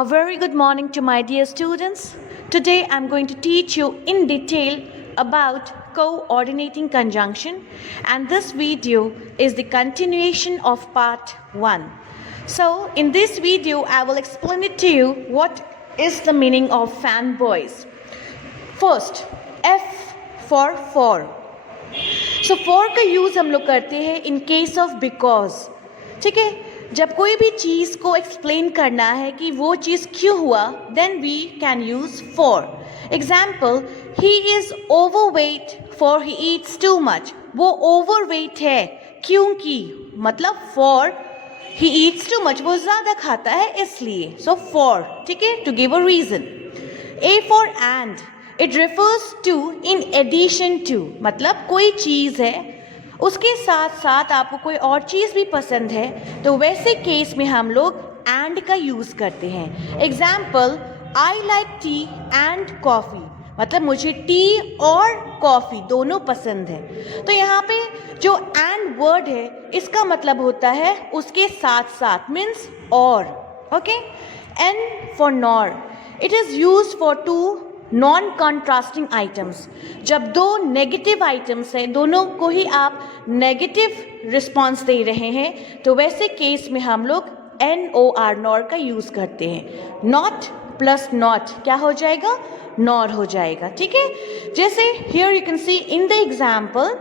A very good morning to my dear students. Today I'm going to teach you in detail about coordinating conjunction, and this video is the continuation of part 1. So in this video I will explain it to you what is the meaning of fanboys. First, F for. So for का use हम लोग करते हैं in case of because. ठीक है, जब कोई भी चीज़ को एक्सप्लेन करना है कि वो चीज़ क्यों हुआ, then we can use for. Example, he is overweight for he eats too much. वो ओवरवेट है क्योंकि, मतलब for he eats too much, वो ज़्यादा खाता है इसलिए. सो फॉर, ठीक है, to give a reason. A for and, it refers to in addition to, मतलब कोई चीज़ है उसके साथ साथ आपको कोई और चीज़ भी पसंद है, तो वैसे केस में हम लोग एंड का यूज़ करते हैं. Example, I like T and coffee, मतलब मुझे टी और कॉफ़ी दोनों पसंद है. तो यहाँ पे जो एंड वर्ड है इसका मतलब होता है उसके साथ साथ, मीन्स और. Okay. N for nor, it is use for two non contrasting items. जब दो नेगेटिव आइटम्स हैं, दोनों को ही आप नेगेटिव रिस्पॉन्स दे रहे हैं, तो वैसे केस में हम लोग NOR नॉर का यूज़ करते हैं. नॉट प्लस नॉट क्या हो जाएगा, नॉर हो जाएगा. ठीक है, जैसे here you can see in the example,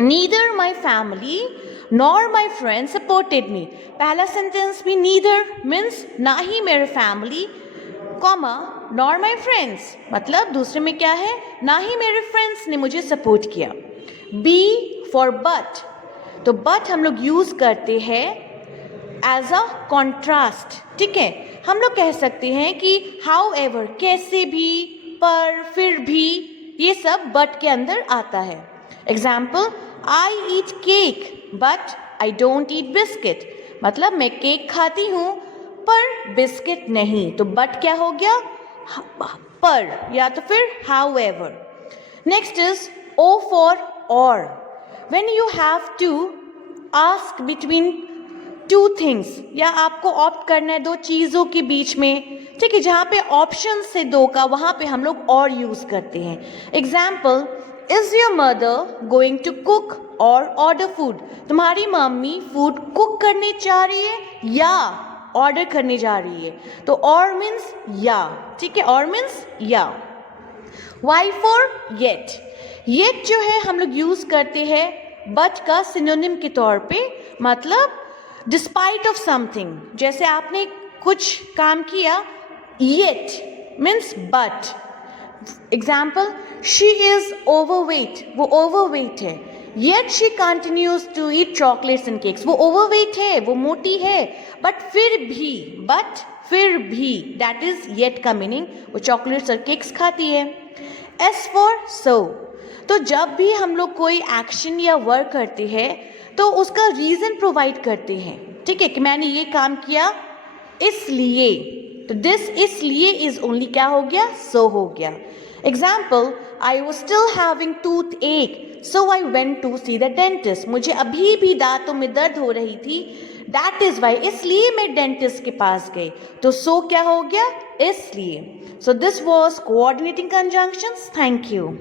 neither my family nor my friend supported me. पहला सेंटेंस भी नीदर मीन्स ना ही मेरे family, comma nor my friends, मतलब दूसरे में क्या है, ना ही मेरे फ्रेंड्स ने मुझे सपोर्ट किया. बी फॉर बट, तो बट हम लोग यूज़ करते हैं एज अ कॉन्ट्रास्ट. ठीक है, हम लोग कह सकते हैं कि हाउ एवर, कैसे भी, पर, फिर भी, ये सब बट के अंदर आता है. Example, I eat cake but I don't eat biscuit, मतलब मैं केक खाती हूँ पर बिस्किट नहीं. तो बट क्या हो गया, पर, या तो फिर however. Next is O for or. When you have to ask between two things, या आपको ऑप्ट करना है दो चीज़ों के बीच में, ठीक है, जहाँ पे ऑप्शन से दो का, वहाँ पे हम लोग और यूज़ करते हैं. Example, is your mother going to cook or order food, तुम्हारी मम्मी फूड कुक करने चाह रही है या ऑर्डर करने जा रही है. तो और मीन्स या, ठीक है, और मीन्स या. वाई फॉर येट, येट जो है हम लोग यूज़ करते हैं बट का सिनोनिम के तौर पे, मतलब डिस्पाइट ऑफ समथिंग, जैसे आपने कुछ काम किया, yet means but. Example, she is overweight, वो ओवरवेट है, yet she continues to eat chocolates and cakes, वो ओवरवेट है, वो मोटी है, बट फिर भी, दैट इज येट का मीनिंग, वो चॉकलेट्स और केक्स खाती है. एस फॉर सो, तो जब भी हम लोग कोई एक्शन या वर्क करते हैं तो उसका रीज़न प्रोवाइड करते हैं. ठीक है, कि मैंने ये काम किया इसलिए, तो दिस इसलिए इज ओनली क्या हो गया, सो हो गया. Example, I was still having tooth ache so I went to see the dentist, मुझे अभी भी दांतों में दर्द हो रही थी, दैट इज वाई, इसलिए मैं डेंटिस्ट के पास गई. तो सो क्या हो गया, इसलिए. So this was coordinating conjunctions. Thank you.